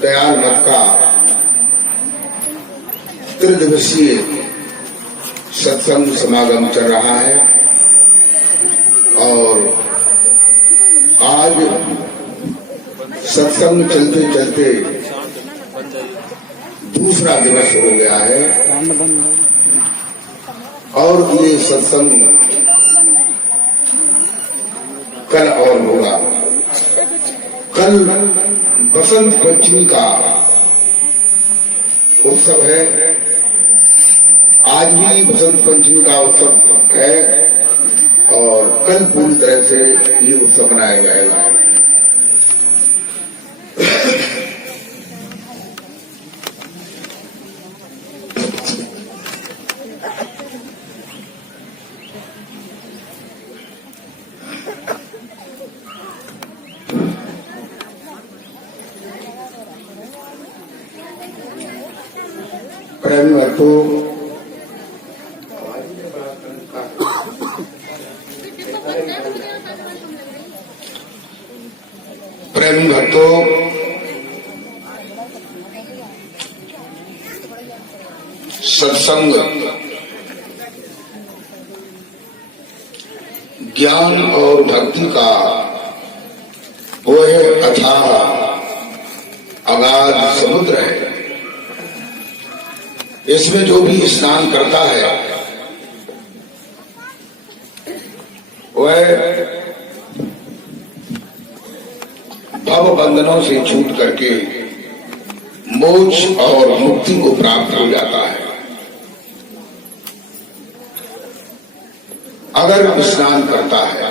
दयाल मठ का त्रिदिवसीय सत्संग समागम चल रहा है और आज सत्संग चलते चलते दूसरा दिवस हो गया है और ये सत्संग कल और होगा। कल बसंत पंचमी का उत्सव है, आज भी बसंत पंचमी का उत्सव है और कल पूरी तरह से ये उत्सव मनाया जाएगा। प्रेम भक्तों, सत्संग ज्ञान और भक्ति का वह अथाह अगाध समुद्र है। इसमें जो भी स्नान करता है वह भव बंधनों से छूट करके मोक्ष और मुक्ति को प्राप्त हो जाता है। अगर स्नान करता है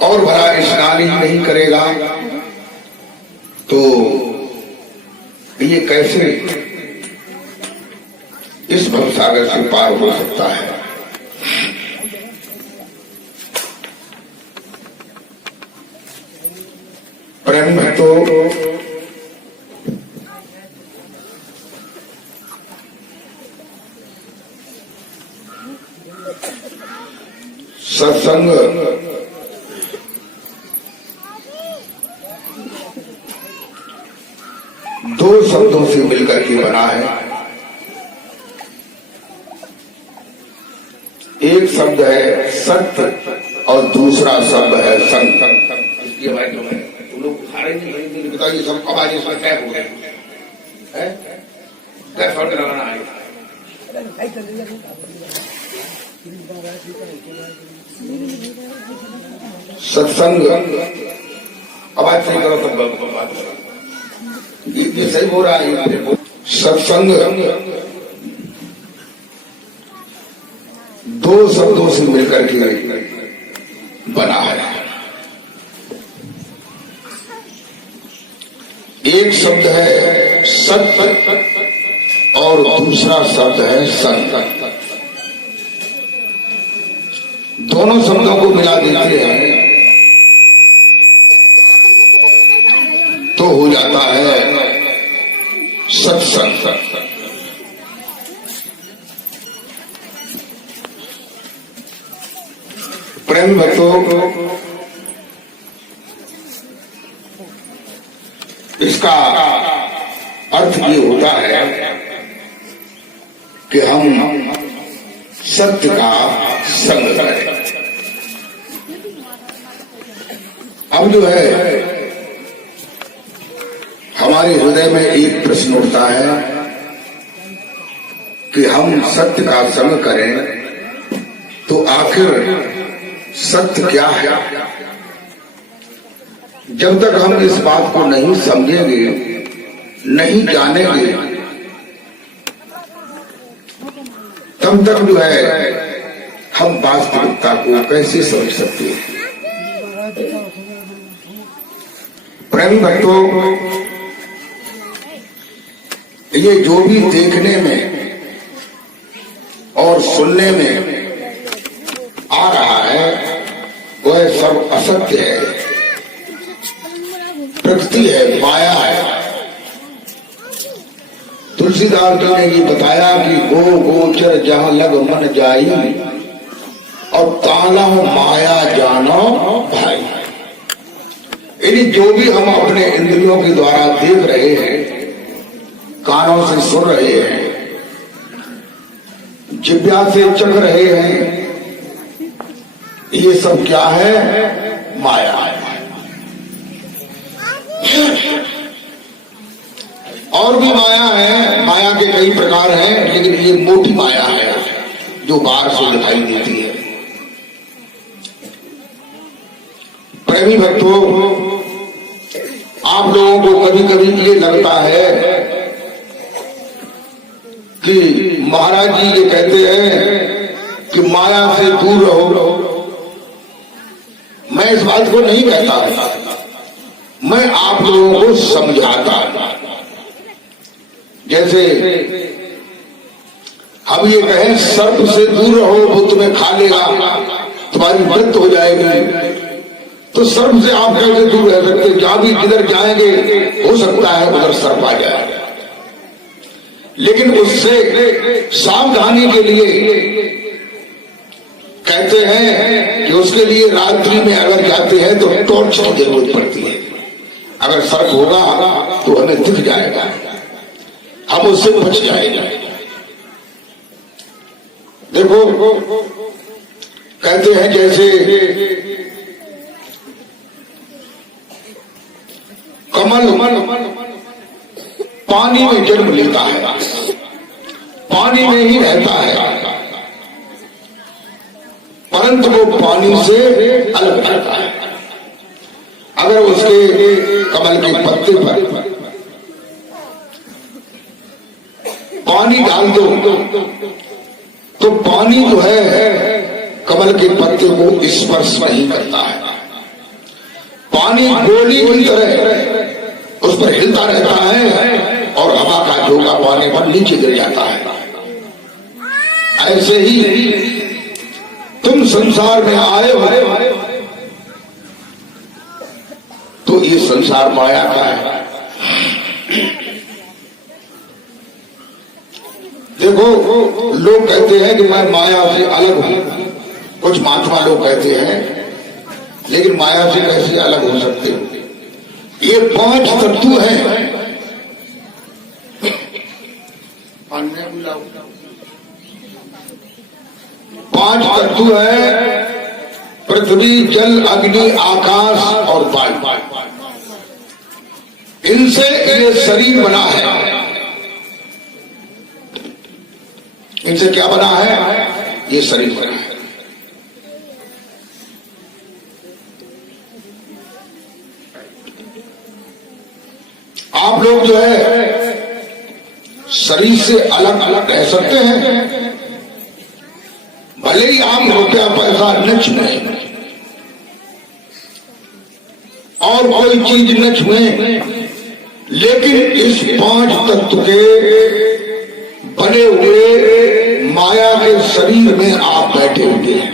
और भला स्नान ही नहीं करेगा तो ये कैसे इस भवसागर से पार हो सकता है। प्रेम भक्तों, सत्संग दो शब्दों से मिलकर के बना है। एक शब्द है सत्य और दूसरा शब्द है संग। इसकी हमारे तुम लोग सारे नहीं बताइए सब कब आज इसमें तय हो गए तय फर्क लगाना है। सत्संग आवाज सही करो सब ये सही हो रहा है। सत्संग दो शब्दों से मिलकर के बना है। एक शब्द है सत्य और दूसरा शब्द है संग। दोनों शब्दों को मिला देते हैं तो हो जाता है सत्संग। प्रेम भक्तों, इसका अर्थ ये होता है कि हम सत्य का संग करें। अब जो है हमारे हृदय में एक प्रश्न उठता है कि हम सत्य का संग करें तो आखिर सत्य क्या है। जब तक हम इस बात को नहीं समझेंगे, नहीं जानेंगे, तब तक जो है हम वास्तविकता को कैसे समझ सकते हैं। प्रेम भक्तों, ये जो भी देखने में और सुनने में आ रहा है वह सब असत्य है, प्रकृति है, माया है। तुलसीदास जी ने ये बताया कि गो गोचर जहां लग मन जाई और ताला माया जानो भाई। यानी जो भी हम अपने इंद्रियों के द्वारा देख रहे हैं, कानों से सुन रहे हैं, जिह्वा से चख रहे हैं, ये सब क्या है? माया है। और भी माया है, माया के कई प्रकार हैं, लेकिन ये मोटी माया है जो बाहर से दिखाई देती है। प्रेमी भक्तों, आप लोगों को कभी कभी ये लगता है कि महाराज जी ये कहते हैं कि माया से दूर रहो। मैं इस बात को नहीं कहता, मैं आप लोगों को समझाता। जैसे हम ये कहें सर्प से दूर रहो, वो तुम्हें खा लेगा, तुम्हारी मृत्यु हो जाएगी, तो सर्प से आप कैसे दूर रह सकते? जहां भी जिधर जाएंगे हो सकता है उधर सर्प आ जाए। लेकिन उससे सावधानी के लिए कहते हैं कि उसके लिए रात्रि में अगर जाते हैं तो टॉर्च की जरूरत पड़ती है। अगर सर्प होगा तो हमें दिख जाएगा, हम उससे बच जाएंगे। देखो, कहते हैं जैसे कमल पानी में जन्म लेता है, पानी में ही रहता है, परंतु वो पानी से अलग रहता है। अगर उसके कमल के पत्ते पर पानी डाल दो तो पानी जो है कमल के पत्ते को स्पर्श नहीं करता है। पानी गोली की तरह उस पर हिलता रहता है और हवा का झोंका पानी पर नीचे गिर जाता है। ऐसे ही तुम संसार में आए हो तो ये संसार माया का है। देखो, लोग कहते हैं कि मैं माया से अलग हूं, कुछ महात्मा लोग कहते हैं, लेकिन माया से कैसे अलग हो सकते हो? ये 5 तत्व हैं। पांच तत्व है, पृथ्वी, जल, अग्नि, आकाश और वायु। इनसे ये शरीर बना है। इनसे क्या बना है? ये शरीर बना है। आप लोग जो है शरीर से अलग अलग रह सकते हैं, भले ही आप रुपया पैसा न छुए और कोई चीज न छुए, लेकिन इस 5 तत्व के बने हुए माया के शरीर में आप बैठे हुए हैं,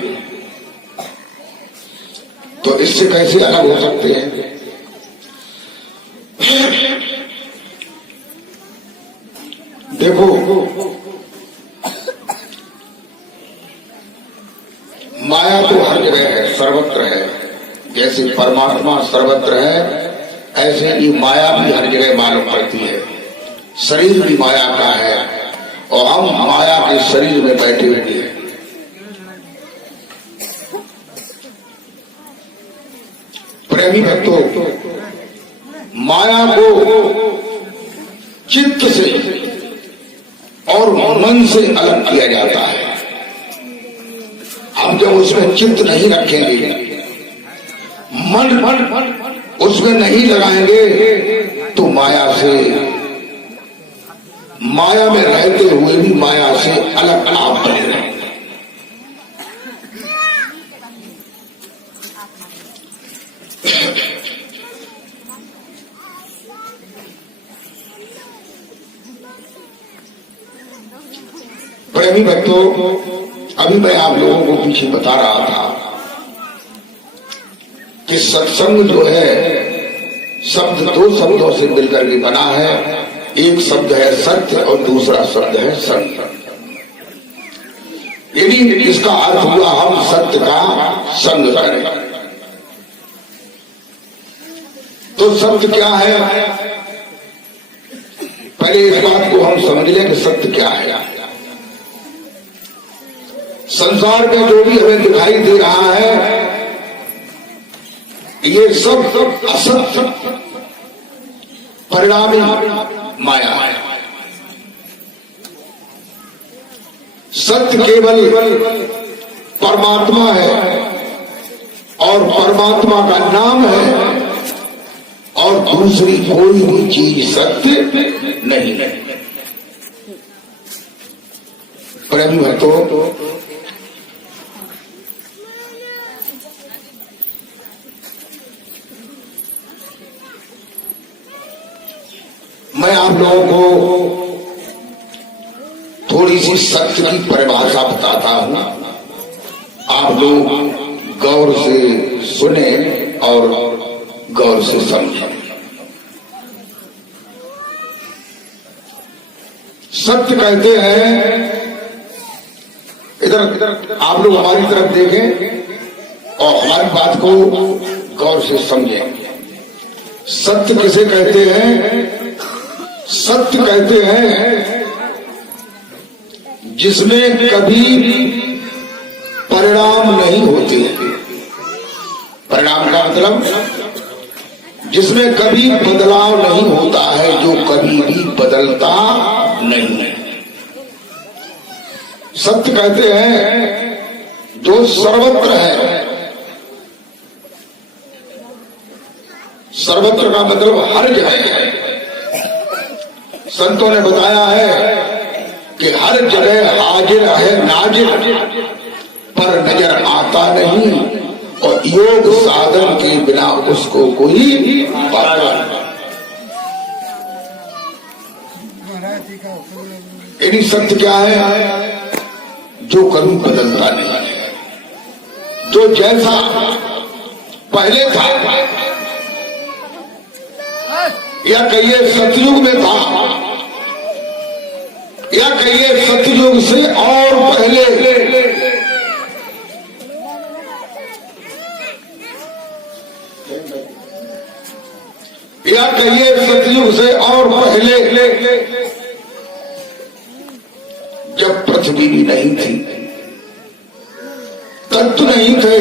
तो इससे कैसे अलग हो सकते हैं? देखो, माया तो हर जगह है, सर्वत्र है। जैसे परमात्मा सर्वत्र है, ऐसे ही माया भी हर जगह मालूम पड़ती है। शरीर भी माया का है और हम माया के शरीर में बैठे हुए हैं। प्रेमी भक्तों, माया को चित्त से और मन से अलग किया जाता है। हम जब उसमें चित्त नहीं रखेंगे, मन उसमें नहीं लगाएंगे, तो माया से, माया में रहते हुए भी माया से अलग आप बने रहेंगे। प्रेमी भक्तों, अभी मैं आप लोगों को पीछे बता रहा था कि सत्संग जो है शब्द 2 शब्दों से मिलकर के बना है। एक शब्द है सत्य और दूसरा शब्द है संग। यदि इसका अर्थ हुआ हम सत्य का संग करें। तो सत्य क्या है? पहले इस बात को हम समझ लें कि सत्य क्या है। संसार में जो भी हमें दिखाई दे रहा है ये सब असत्य परिणामी माया है। सत्य केवल परमात्मा है और परमात्मा का नाम है और दूसरी कोई भी चीज सत्य नहीं है। प्रेमी भक्तों, मैं आप लोगों को थोड़ी सी सत्य की परिभाषा बताता हूं। आप लोग गौर से सुने और गौर से समझें। सत्य कहते हैं, इधर आप लोग हमारी तरफ देखें और हमारी बात को गौर से समझें। सत्य किसे कहते हैं? सत्य कहते हैं जिसमें कभी परिणाम नहीं होते। परिणाम का मतलब जिसमें कभी बदलाव नहीं होता है, जो कभी भी बदलता नहीं है। सत्य कहते हैं जो सर्वत्र है। सर्वत्र का मतलब हर जगह है। संतों ने बताया है कि हर जगह हाजिर है नाजिर, पर नजर आता नहीं और योग साधन के बिना उसको कोई पाता नहीं। यदि सत्य क्या है? जो कभी बदलता नहीं है, जो जैसा पहले था या कहिए सतयुग में था या कहिए सतयुग से और पहले, या कहिए सतयुग से और पहले, जब पृथ्वी भी नहीं थी, तत्व नहीं थे,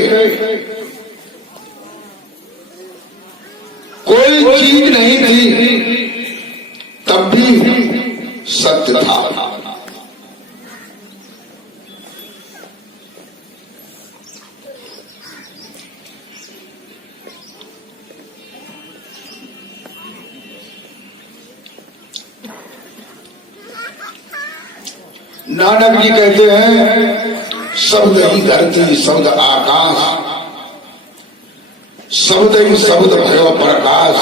कोई चीज नहीं थी, तब भी सत्य था। नानक जी कहते हैं शब्द ही धरती शब्द आकाश, शब्द ही शब्द भयो प्रकाश,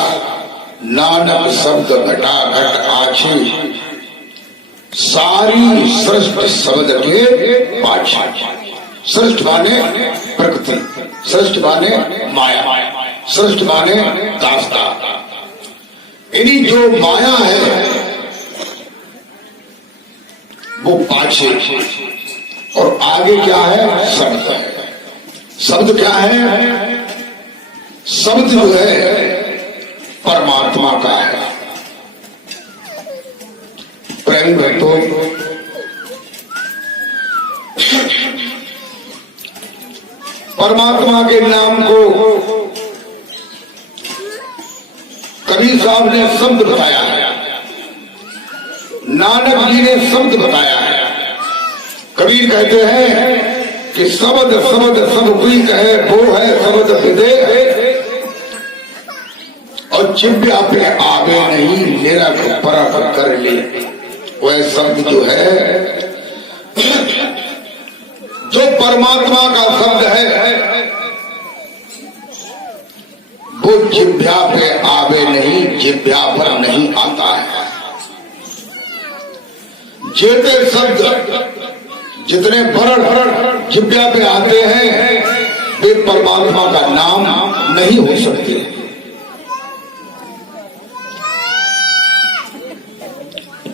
नानक शब्द घटा घट आछे, सारी सृष्टि शब्द के पाछे। सृष्टि माने प्रकृति, सृष्टि माने माया, सृष्टि माने दास्ता। इन्हीं जो माया है वो पाछे और आगे क्या है? शब्द है। शब्द क्या है? शब्द जो है परमात्मा का है। प्रेमी भक्तों, परमात्मा के नाम को कबीर साहब ने शब्द बताया है, नानक जी ने शब्द बताया है। कबीर कहते हैं कि शब्द शब्द सब कोई कहे वो है शब्द विदेह है, और जिव्या पे आवे नहीं निरख परख कर ले। वह शब्द जो है, जो परमात्मा का शब्द है, वो जिव्या पे आवे नहीं, जिव्या पर नहीं आता है। जेते शब्द जितने भरण जिव्या पे आते हैं वे परमात्मा का नाम नहीं हो सकते।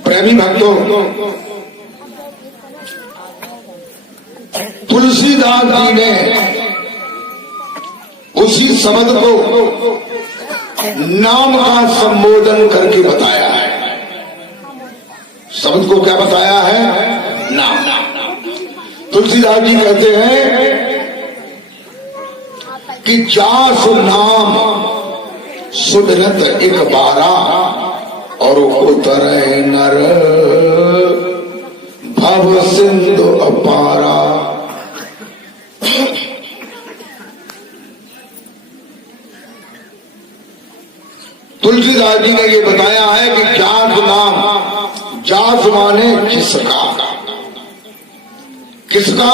प्रेमी भक्तों, तुलसीदास जी ने उसी शब्द को नाम का संबोधन करके बताया है। शब्द को क्या बताया है? नाम। तुलसीदास जी कहते हैं कि जास नाम सुमिरत एक बारा और उतरे नर भव सिंधु अपारा। तुलसीदास जी ने ये बताया है कि जास नाम, जास माने किसका, किसका?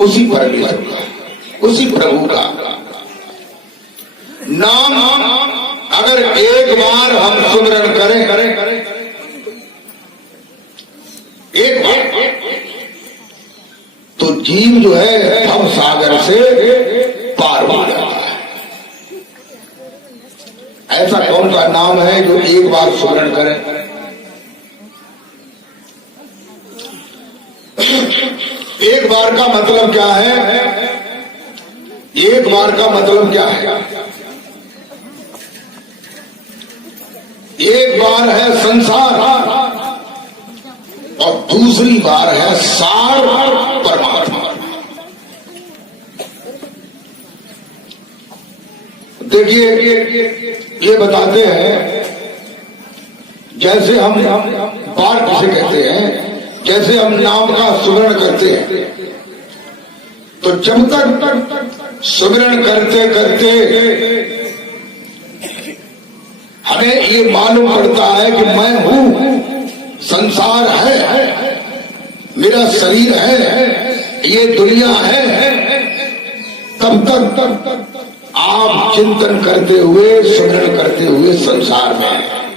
उसी परमेश्वर का, उसी प्रभु का नाम। अगर एक बार हम सुमिरन करें, एक बार, तो जीव जो है भव सागर से पार हो जाता है। ऐसा कौन सा नाम है जो एक बार सुमिरन करे? एक बार का मतलब क्या है? एक बार का मतलब क्या है? एक बार है संसार और दूसरी बार है सार परमात्मा। देखिए, ये बताते हैं, जैसे हम बार किसे कहते हैं, जैसे हम नाम का सुमिरन करते हैं, तो जब तक सुमिरन करते करते हमें ये मालूम पड़ता है कि मैं हूं, संसार है, मेरा शरीर है, ये दुनिया है, तब तक आप चिंतन करते हुए, सुमिरन करते हुए संसार में